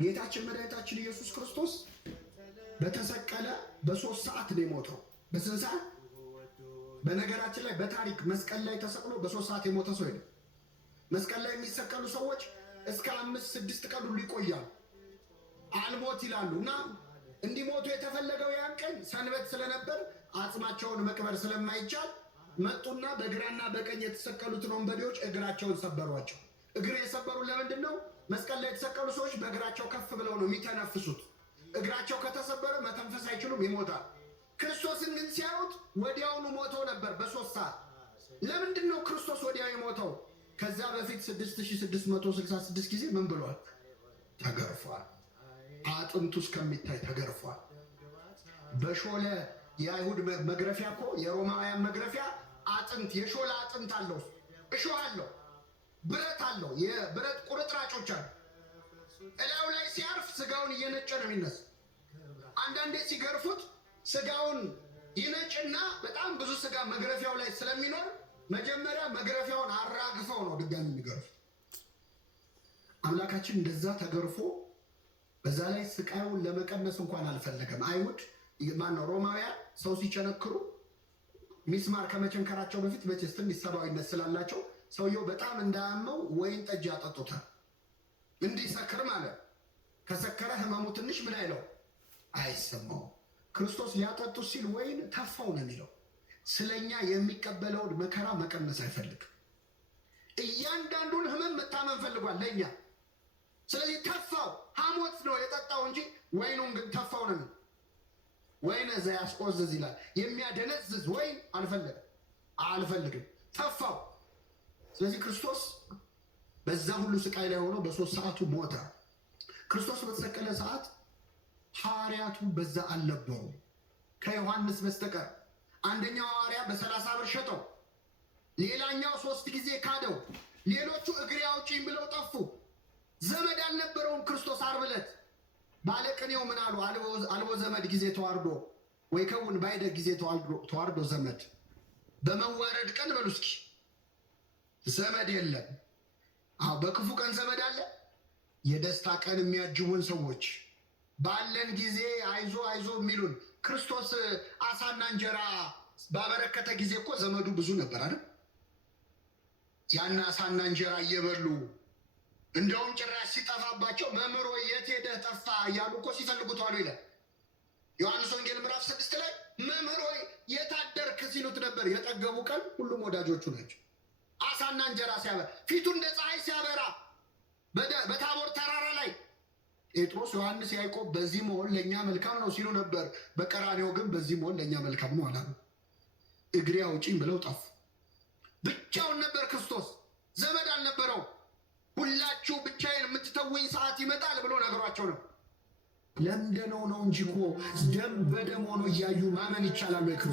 ጌታችን መድኃኒታችን ኢየሱስ ክርስቶስ በተሰቀለ በ3 ሰዓት ነው የሞተው። በስንት ሰዓት? በነገራችን ላይ በታሪክ መስቀል ላይ ተሰቅሎ በ3 ሰዓት የሞተ ሰው የለም። መስቀል ላይ የሚሰቀሉ ሰዎች እስከ 5-6 ቀን ሁሉ ይቆያሉ፣ አልሞት ይላሉ። እና እንዲሞቱ የተፈለገው ያን ቀን ሰንበት ስለነበር አጽማቸውን መቅበር ስለማይቻል መጡና በግራና በቀኝ የተሰቀሉትን ወንበዴዎች እግራቸውን ሰበሯቸው። እግር የሰበሩ ለምንድን ነው? መስቀል ላይ የተሰቀሉ ሰዎች በእግራቸው ከፍ ብለው ነው የሚተነፍሱት። እግራቸው ከተሰበረ መተንፈስ አይችሉም፣ ይሞታል። ክርስቶስን ግን ሲያዩት ወዲያውኑ ሞቶ ነበር በ3 ሰዓት። ለምንድን ነው ክርስቶስ ወዲያው የሞተው? ከዛ በፊት 6666 ጊዜ ምን ብሏል? ተገርፏል። አጥንቱ እስከሚታይ ተገርፏል። በሾለ የአይሁድ መግረፊያ እኮ የሮማውያን መግረፊያ አጥንት የሾለ አጥንት አለው፣ እሾህ አለው፣ ብረት አለው፣ የብረት ቁርጥራጮች አሉ። እላዩ ላይ ሲያርፍ ስጋውን እየነጨ ነው የሚነሳ። አንዳንዴ ሲገርፉት ስጋውን ይነጭና በጣም ብዙ ስጋ መግረፊያው ላይ ስለሚኖር መጀመሪያ መግረፊያውን አራግፈው ነው ድጋሚ የሚገርፉት። አምላካችን እንደዛ ተገርፎ በዛ ላይ ስቃዩን ለመቀነስ እንኳን አልፈለገም። አይሁድ ማነው ሮማውያን ሰው ሲቸነክሩ ሚስማር ከመቸንከራቸው በፊት መቼስ ትንሽ ሰብአዊነት ስላላቸው ሰውየው በጣም እንዳያመው ወይን ጠጅ ያጠጡታል እንዲሰክር ማለት። ከሰከረ ህመሙ ትንሽ ምን አይለው አይሰማው። ክርስቶስ ሊያጠጡ ሲል ወይን ተፋው ነው የሚለው። ስለኛ የሚቀበለውን መከራ መቀነስ አይፈልግም። እያንዳንዱን ህመም መታመን ፈልጓል ለኛ። ስለዚህ ተፋው። ሐሞት ነው የጠጣው እንጂ ወይኑን ግን ተፋው ነው። ወይን ዘያስቆዝዝ ይላል። የሚያደነዝዝ ወይን አልፈልግም፣ ተፋው። ስለዚህ ክርስቶስ በዛ ሁሉ ስቃይ ላይ ሆኖ በ3 ሰዓቱ ሞተ። ክርስቶስ በተሰቀለ ሰዓት ሐዋርያቱ በዛ አልነበሩ ከዮሐንስ በስተቀር። አንደኛው ሐዋርያ በ30 ብር ሸጠው፣ ሌላኛው 3 ጊዜ ካደው፣ ሌሎቹ እግሬ አውጪኝ ብለው ጠፉ። ዘመድ አልነበረውም ክርስቶስ። ዓርብ ዕለት ባለቅኔው ምን አሉ? አልቦ ዘመድ ጊዜ ተዋርዶ ወይ ከውን ባይደ ጊዜ ተዋርዶ ዘመድ። በመዋረድ ቀን በሉ እስኪ ዘመድ የለም። አዎ በክፉ ቀን ዘመድ አለ። የደስታ ቀን የሚያጅቡን ሰዎች ባለን ጊዜ አይዞ አይዞ የሚሉን። ክርስቶስ አሳና እንጀራ ባበረከተ ጊዜ እኮ ዘመዱ ብዙ ነበር አይደል? ያን አሳና እንጀራ እየበሉ እንደውም ጭራሽ ሲጠፋባቸው መምህሮ የት ሄደህ ጠፋ እያሉ እኮ ሲፈልጉት ዋሉ ይላል ዮሐንስ ወንጌል ምዕራፍ 6 ላይ። መምህሮ የት አደርክ ሲሉት ነበር። የጠገቡ ቀን ሁሉም ወዳጆቹ ናቸው። አሳና እንጀራ ሲያበራ ፊቱ እንደ ፀሐይ ሲያበራ በታቦር ተራራ ላይ ጴጥሮስ፣ ዮሐንስ፣ ያዕቆብ በዚህ መሆን ለእኛ መልካም ነው ሲሉ ነበር። በቀራንዮ ግን በዚህ መሆን ለእኛ መልካም ነው አላሉ። እግሬ አውጪኝ ብለው ጠፉ። ብቻውን ነበር ክርስቶስ፣ ዘመድ አልነበረው። ሁላችሁ ብቻዬን የምትተውኝ ሰዓት ይመጣል ብሎ ነግሯቸው ነው። ለምደነው ነው እንጂ እኮ ደም በደም ሆኖ እያዩ ማመን ይቻላል ወይ ክርስቶስ?